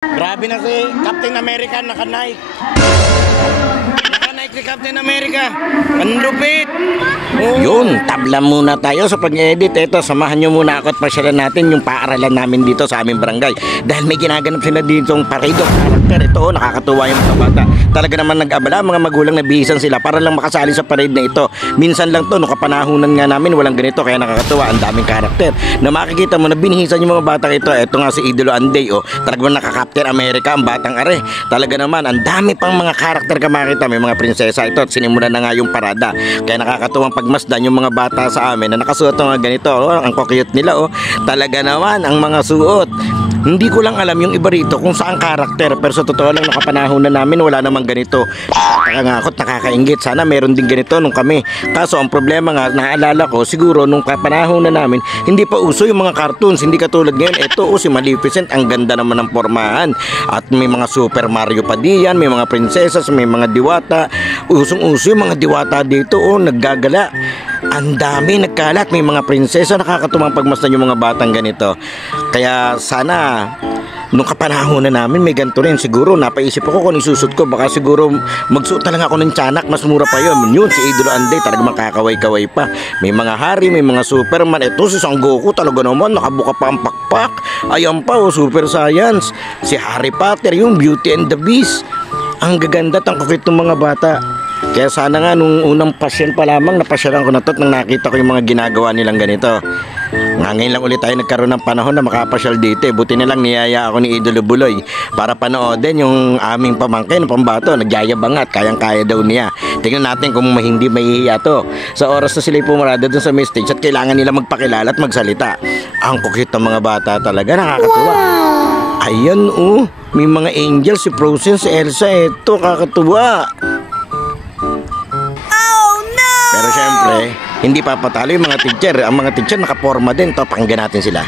Grabe na si Captain America, naka-Nike. Naka-Nike si Captain America. Ang lupit. Yun, tabla muna tayo sa pag-edit. Ito, samahan nyo muna ako at pasyalan natin yung paaralan namin dito sa aming barangay. Dahil may ginaganap sila dito ng parade of character. Ito, nakakatuwa yung mga bata. Talaga naman nag-abala, mga magulang nabihisan sila para lang makasali sa parade na ito. Minsan lang to, nung kapanahunan nga namin, walang ganito, kaya nakakatuwa, ang daming karakter. Na makikita mo na binihisan yung mga bata ito. Ito nga si Idolo Anday, oh. Talagang naka-Captain America ang batang are. Talaga naman, ang dami pang mga karakter ka makita. May mga prinsesa ito at sinimulan na nga yung parada. Kaya nakakatuwang pagmasdan yung mga bata sa amin na nakasuot ng mga ganito, oh. Ang cute nila, oh. Talaga naman, ang mga suot. Hindi ko lang alam yung iba rito kung saan karakter, pero sa totoo lang nakapanahon na namin wala namang ganito. Kaya nga ako't nakakaingit, sana meron din ganito nung kami. Kaso ang problema nga, naalala ko siguro nung kapanahon na namin hindi pa uso yung mga cartoons, hindi katulad ngayon. Ito, si Maleficent, ang ganda naman ng pormahan. At may mga Super Mario pa diyan, may mga princesses, may mga diwata. Usong-uso yung mga diwata dito, oh, naggagala. Ang dami, nagkalat, may mga prinsesa, nakakatuwang pagmasdan yung mga batang ganito. Kaya sana nung kapanahon na namin may ganito rin. Siguro napaisip ako kung isusot ko, baka siguro magsuot na lang ako ng tiyanak, mas mura pa yun. Yun, si Idolo Anday, talaga makakaway-kaway pa. May mga hari, may mga Superman. Ito si Sang Goku, talaga naman nakabuka pa ang pakpak. Ayan pa, oh, Super Science. Si Harry Potter, yung Beauty and the Beast. Ang gaganda, tangkukit ng mga bata. Kaya sana nga nung unang pasyal pa lamang napasyalan ko na to nang nakita ko yung mga ginagawa nilang ganito. Ngayon lang ulit tayo nagkaroon ng panahon na makapasyal dito. Buti na lang niyaya ako ni Idolo Buloy para panoodin yung aming pamangkin, pambato. Nagyayabang at kayang-kaya daw niya. Tingnan natin kung hindi mahihiya to. Sa oras na sila pumarada dun sa stage at kailangan nila magpakilala at magsalita. Ang kukit ng mga bata talaga, nakakatuwa. Ayan, oh, may mga angels, si Frozen, si Elsa. Eto, kakatuwa. Pero syempre, hindi papatalo yung mga teacher. Ang mga teacher nakaporma din. To, pakinggan natin sila.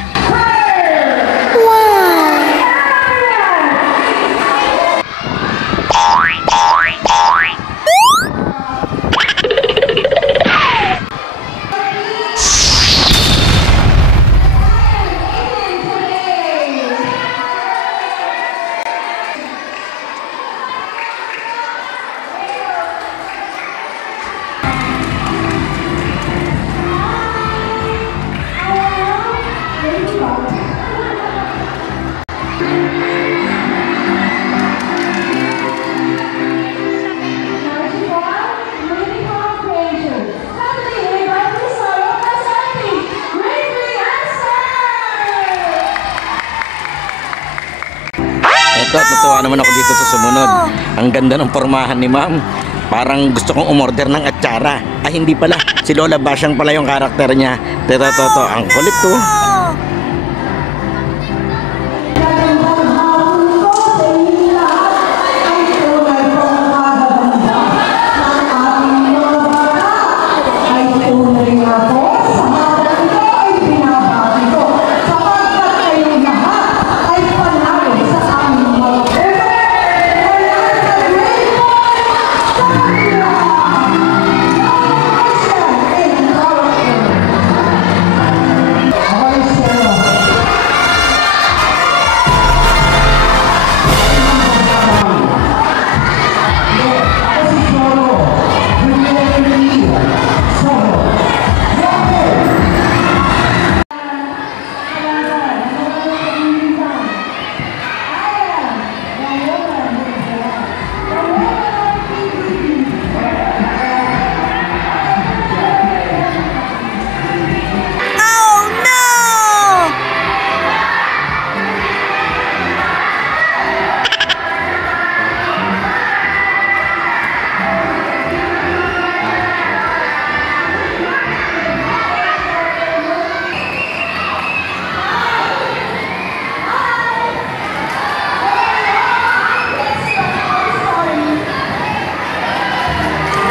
Ito, totoo naman ako dito sa sumunod. Ang ganda ng pormahan ni ma'am. Parang gusto kong umorder ng atsara. Ay, hindi pala. Si Lola Basyang pala yung karakter niya. Toto, ang kulit to.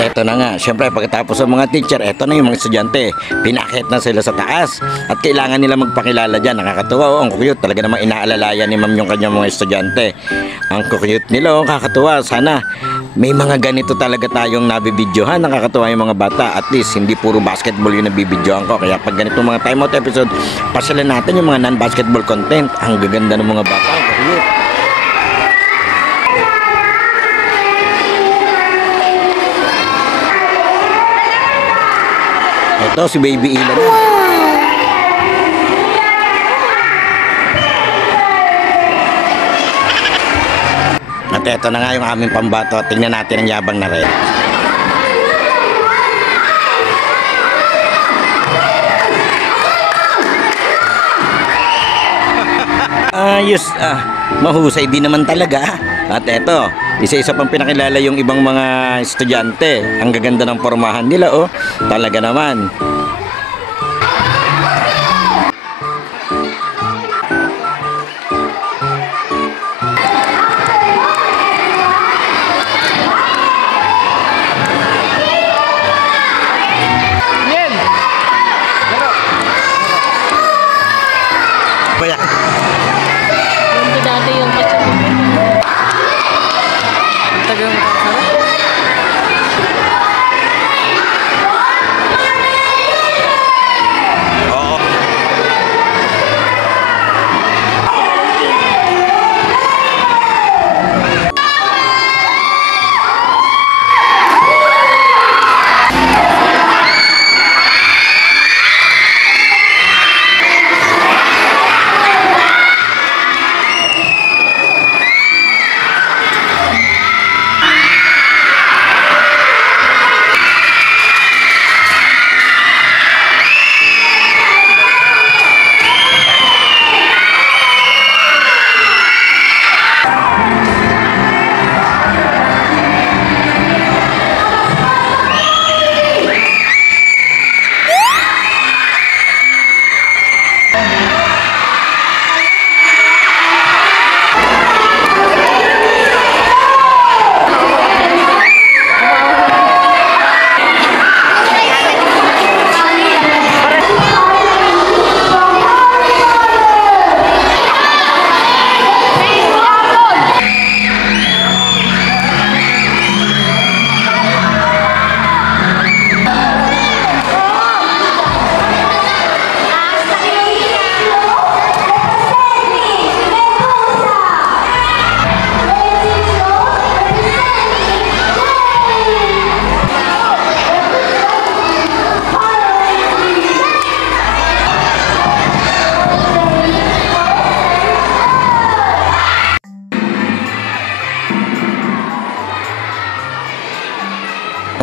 Eto na nga, syempre pagkatapos ng mga teacher, eto na yung mga estudyante. Pinakit na sila sa taas at kailangan nila magpakilala dyan. Nakakatuwa, oh, ang cute. Talaga namang inaalalayan ni ma'am yung kanyang mga estudyante. Ang cute nila, oh, kakatuwa. Sana may mga ganito talaga tayong nabibidyohan. Nakakatuwa yung mga bata. At least hindi puro basketball yung nabibidyohan ko. Kaya pag ganito mga time out episode, pasyalan natin yung mga non-basketball content. Ang gaganda ng mga bata, ang cute. Ito si Baby Ilan. At ito na nga yung aming pambato. Tingnan natin ang yabang na rin. Ayos, mahusay din naman talaga. At eto, isa-isa pang pinakilala yung ibang mga estudyante. Ang gaganda ng pormahan nila, oh. Talaga naman. Kaya Dati yung tagal mo oo.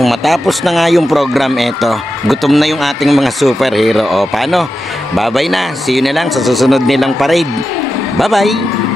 Matapos na nga yung program eto, gutom na yung ating mga superhero. O paano? Bye-bye na. See you na lang sa susunod nilang parade. Bye-bye!